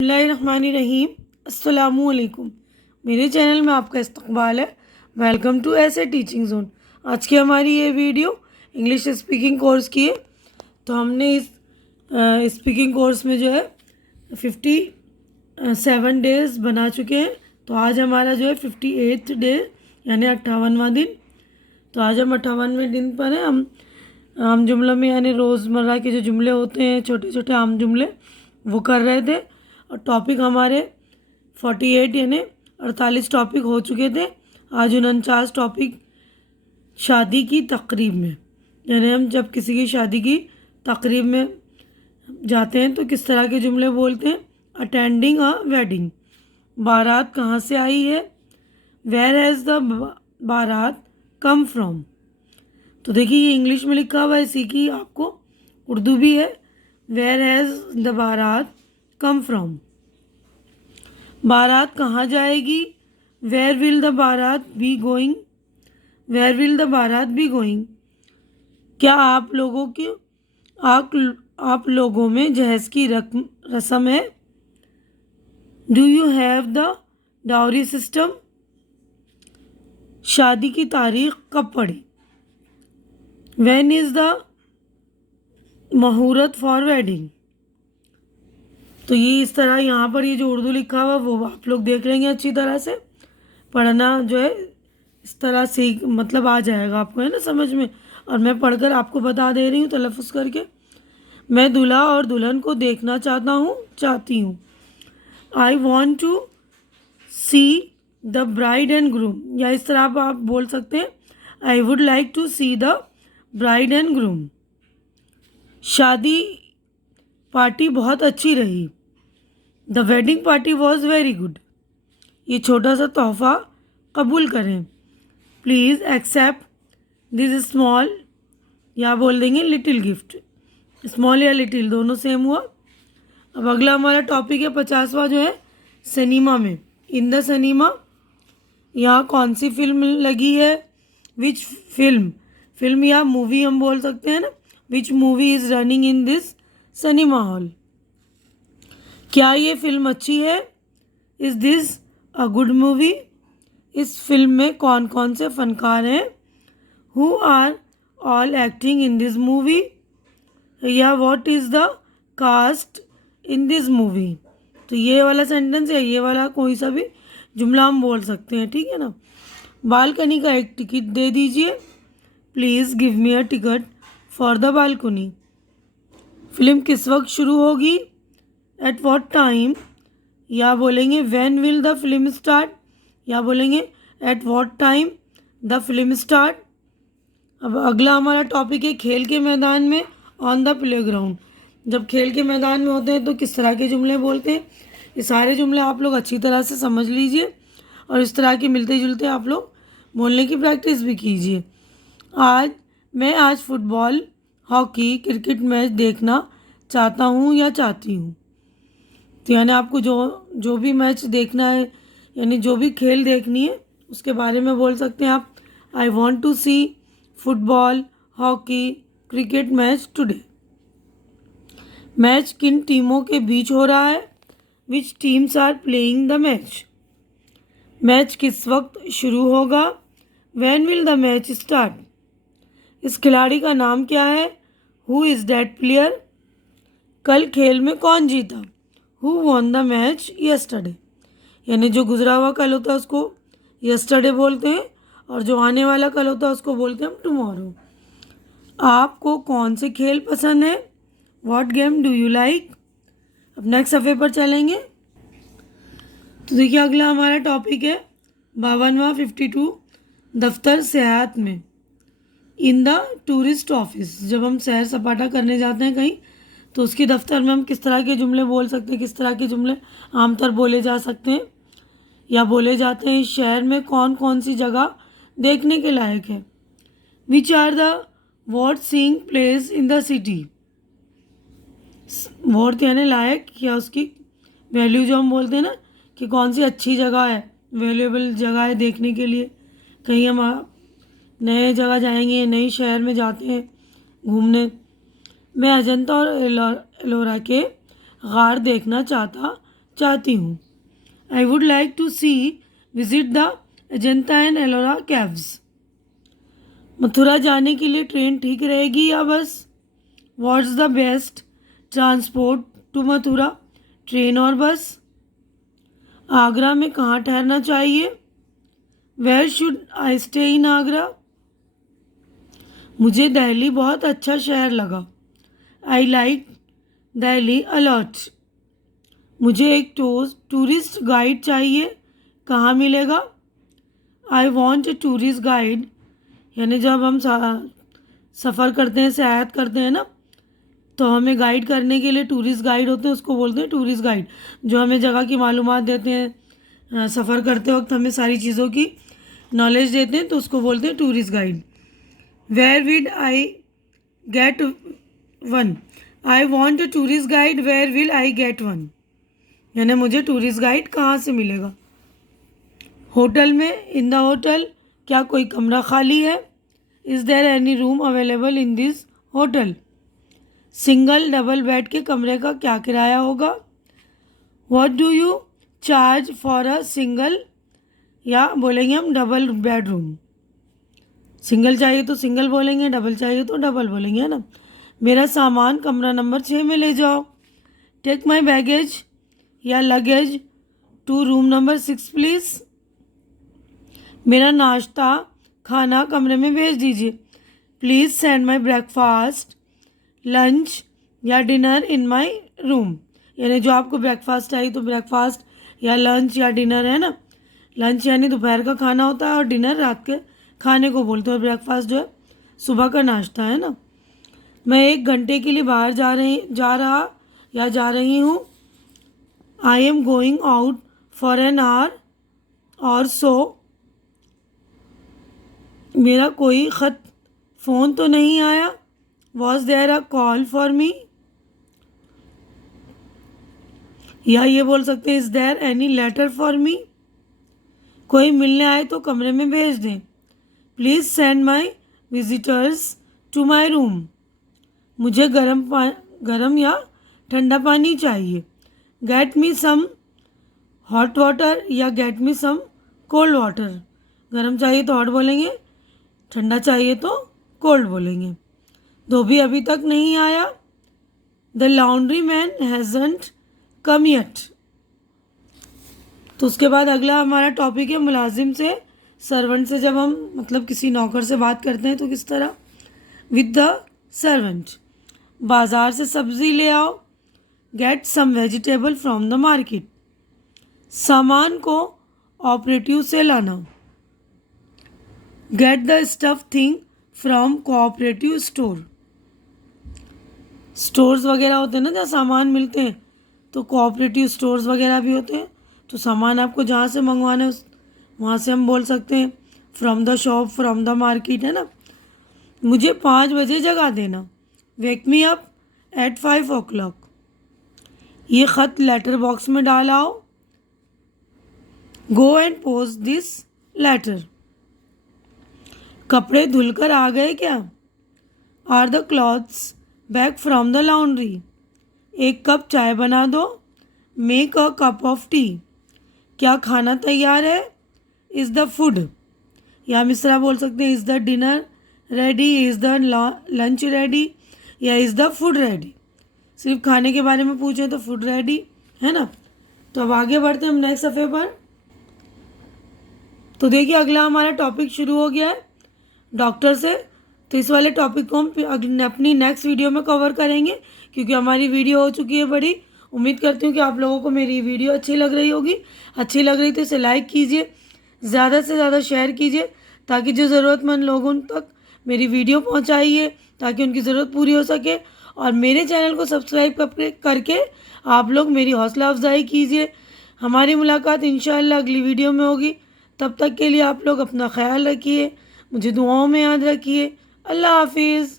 बिस्मिल्लाहिर्रहमानिर्रहीम। अस्सलामुअलैकुम। मेरे चैनल में आपका इस्तकबाल है। वेलकम टू ऐसे टीचिंग जोन। आज की हमारी ये वीडियो इंग्लिश स्पीकिंग कोर्स की है। तो हमने इस स्पीकिंग कोर्स में जो है 57 डेज़ बना चुके हैं। तो आज हमारा जो है 58th डे यानी 58वां दिन। तो आज हम 58वें दिन पर हैं। हम आम जुमलों में यानी रोज़मर्रा के जो जुमले होते हैं, छोटे छोटे आम जुमले, वो कर रहे थे। और टॉपिक हमारे 48 यानी 48 टॉपिक हो चुके थे। आज 49 टॉपिक शादी की तकरीब में, यानी हम जब किसी की शादी की तकरीब में जाते हैं तो किस तरह के जुमले बोलते हैं। अटेंडिंग अ वेडिंग, बारात कहाँ से आई है। वेयर हैज़ द बारात कम फ्रॉम। तो देखिए ये इंग्लिश में लिखा हुआ है, इसी की आपको उर्दू भी है। वेयर हैज़ द बारात कम फ्रॉम, बारात कहाँ जाएगी। Where will the baraat be going, where will the baraat be going. क्या आप लोगों में जहेज़ की रस्म है। Do you have the dowry system, शादी की तारीख कब पड़ी। When is the muhurat for wedding. तो ये इस तरह यहाँ पर ये जो उर्दू लिखा हुआ वो आप लोग देख लेंगे। अच्छी तरह से पढ़ना जो है इस तरह से मतलब आ जाएगा आपको, है ना, समझ में। और मैं पढ़कर आपको बता दे रही हूँ तलफ़ुज़ करके। मैं दूल्हा और दुल्हन को देखना चाहती हूँ। I want to see the bride and groom, या इस तरह आप बोल सकते हैं, I would like to see the bride and groom. शादी पार्टी बहुत अच्छी रही। The wedding party was very good. ये छोटा सा तोहफ़ा कबूल करें। प्लीज़ एक्सेप्ट दिस स्मॉल, या बोल देंगे लिटिल गिफ्ट। स्मॉल या लिटिल दोनों सेम हुआ। अब अगला हमारा टॉपिक है 50वां जो है सिनेमा में। इन द सिनेमा, यहाँ कौन सी फिल्म लगी है। विच फिल्म, फिल्म या मूवी हम बोल सकते हैं ना। Which movie is running in this cinema hall. क्या ये फिल्म अच्छी है। Is this a good movie. इस फिल्म में कौन कौन से फ़नकार हैं। Who are all acting in this movie, या what is the cast in this movie. तो ये वाला सेंटेंस या ये वाला कोई सा भी जुमला हम बोल सकते हैं, ठीक है ना। बालकनी का एक टिकट दे दीजिए। Please give me a ticket for the balcony. Film किस वक्त शुरू होगी। एट वॉट टाइम, या बोलेंगे when will the film start, या बोलेंगे at what time the film start. अब अगला हमारा टॉपिक है खेल के मैदान में, ऑन द प्लेग्राउंड। जब खेल के मैदान में होते हैं तो किस तरह के जुमले बोलते हैं। ये सारे जुमले आप लोग अच्छी तरह से समझ लीजिए और इस तरह के मिलते जुलते आप लोग बोलने की प्रैक्टिस भी कीजिए। मैं आज फुटबॉल, हॉकी, क्रिकेट मैच देखना चाहता हूँ या चाहती हूँ। तो यानी आपको जो भी मैच देखना है, यानी जो भी खेल देखनी है, उसके बारे में बोल सकते हैं आप। I want to see football, hockey, cricket match today. Match किन टीमों के बीच हो रहा है। Which teams are playing the match. Match किस वक्त शुरू होगा। When will the match start. इस खिलाड़ी का नाम क्या है। Who is that player. कल खेल में कौन जीता। Who won the match yesterday. यानी जो गुजरा हुआ कल होता है उसको यस्टरडे बोलते हैं, और जो आने वाला कल होता है उसको बोलते हैं हम टुमारो। आपको कौन से खेल पसंद है। What game do you like. अब नेक्स्ट सफ़े पर चलेंगे। तो देखिए अगला हमारा टॉपिक है 52वां 52 दफ्तर सेहत में। इन द टूरिस्ट ऑफिस, जब हम सैर सपाटा करने जाते हैं कहीं तो उसके दफ्तर में हम किस तरह के जुमले बोल सकते हैं, किस तरह के जुमले आमतौर बोले जा सकते हैं या बोले जाते हैं। इस शहर में कौन कौन सी जगह देखने के लायक है। Which are the what seeing place in the city. What यानी लायक, या उसकी वैल्यू जो हम बोलते हैं ना कि कौन सी अच्छी जगह है, वैल्यूएबल जगह है देखने के लिए। कहीं हम नए जगह जाएंगे, नए शहर में जाते हैं घूमने। मैं अजंता और एलोरा के गार देखना चाहती हूँ। I would like to visit the Ajanta and Ellora caves. Mathura जाने के लिए ट्रेन ठीक रहेगी या bus? What's the best transport to Mathura, train और बस? आगरा में कहाँ ठहरना चाहिए? Where should I stay in Agra? मुझे दिल्ली बहुत अच्छा शहर लगा। I like Delhi a lot. मुझे एक टूरिस्ट गाइड चाहिए, कहाँ मिलेगा? I want a tourist guide. यानी जब हम सफ़र करते हैं, सयाहत करते हैं ना, तो हमें गाइड करने के लिए टूरिस्ट गाइड होते हैं, उसको बोलते हैं टूरिस्ट गाइड, जो हमें जगह की मालूमात देते हैं, सफ़र करते वक्त हमें सारी चीज़ों की नॉलेज देते हैं, तो उसको बोलते हैं tourist guide. Where would I get one? I want a tourist guide, where will I get one? यानी मुझे टूरिस्ट गाइड कहाँ से मिलेगा? होटल में, इन द होटल, क्या कोई कमरा खाली है? Is there any room available in this hotel? Single double bed के कमरे का क्या किराया होगा? What do you charge for a single, या बोलेंगे हम डबल बेडरूम। सिंगल चाहिए तो सिंगल बोलेंगे, डबल चाहिए तो डबल बोलेंगे, है ना। मेरा सामान कमरा नंबर 6 में ले जाओ। टेक माई बैगेज या luggage to room number 6 please. मेरा नाश्ता खाना कमरे में भेज दीजिए। Please send my breakfast lunch या डिनर इन माई रूम। यानी जो आपको ब्रेकफास्ट चाहिए तो ब्रेकफास्ट या लंच या डिनर, है ना। लंच यानी दोपहर का खाना होता है और डिनर रात के खाने को बोलते हैं, और ब्रेकफास्ट जो है सुबह का नाश्ता, है ना। मैं 1 घंटे के लिए बाहर जा रही हूँ। I am going out for an hour और सो। मेरा कोई ख़त फ़ोन तो नहीं आया? Was there a call for me? या ये बोल सकते हैं is there any letter for me? कोई मिलने आए तो कमरे में भेज दें। Please send my visitors to my room. मुझे गर्म या ठंडा पानी चाहिए। Get me some hot water या get me some cold water. गर्म चाहिए तो हॉट बोलेंगे, ठंडा चाहिए तो कोल्ड बोलेंगे। धोबी अभी तक नहीं आया। The laundry man hasn't come yet. तो उसके बाद अगला हमारा टॉपिक है मुलाजिम से, सर्वेंट से जब हम मतलब किसी नौकर से बात करते हैं तो किस तरह? With the servant. बाज़ार से सब्ज़ी ले आओ। Get some vegetable from the market. सामान को ऑपरेटिव से लाना। Get the stuff thing from cooperative store. Stores वगैरह होते हैं ना जहाँ सामान मिलते हैं, तो कोऑपरेटिव स्टोर्स वगैरह भी होते हैं। तो सामान आपको जहाँ से मंगवाना है वहाँ से हम बोल सकते हैं from the shop, from the market, है ना। मुझे 5 बजे जगा देना। Wake me up at 5 o'clock। ये ख़त लेटर बॉक्स में डाल आओ। Go and post this letter. कपड़े धुलकर आ गए क्या? Are the clothes back from the laundry. 1 cup चाय बना दो। Make a cup of tea. क्या खाना तैयार है? इज़ द फूड, या हम इस तरह बोल सकते हैं is the dinner ready, is the lunch ready, या इज़ द फूड रेडी। सिर्फ खाने के बारे में पूछें तो फूड रेडी, है ना। तो अब आगे बढ़ते हैं हम नेक्स्ट सफ़े पर। तो देखिए अगला हमारा टॉपिक शुरू हो गया है डॉक्टर से। तो इस वाले टॉपिक को हम अपनी नेक्स्ट वीडियो में कवर करेंगे, क्योंकि हमारी वीडियो हो चुकी है बड़ी। उम्मीद करती हूँ कि आप लोगों को मेरी वीडियो अच्छी लग रही होगी। अच्छी लग रही तो इसे लाइक कीजिए, ज़्यादा से ज़्यादा शेयर कीजिए, ताकि जो ज़रूरतमंद लोगों तक मेरी वीडियो पहुँचाइए, ताकि उनकी ज़रूरत पूरी हो सके। और मेरे चैनल को सब्सक्राइब करके आप लोग मेरी हौसला अफजाई कीजिए। हमारी मुलाकात इंशाअल्लाह अगली वीडियो में होगी। तब तक के लिए आप लोग अपना ख्याल रखिए, मुझे दुआओं में याद रखिए। अल्लाह हाफिज़।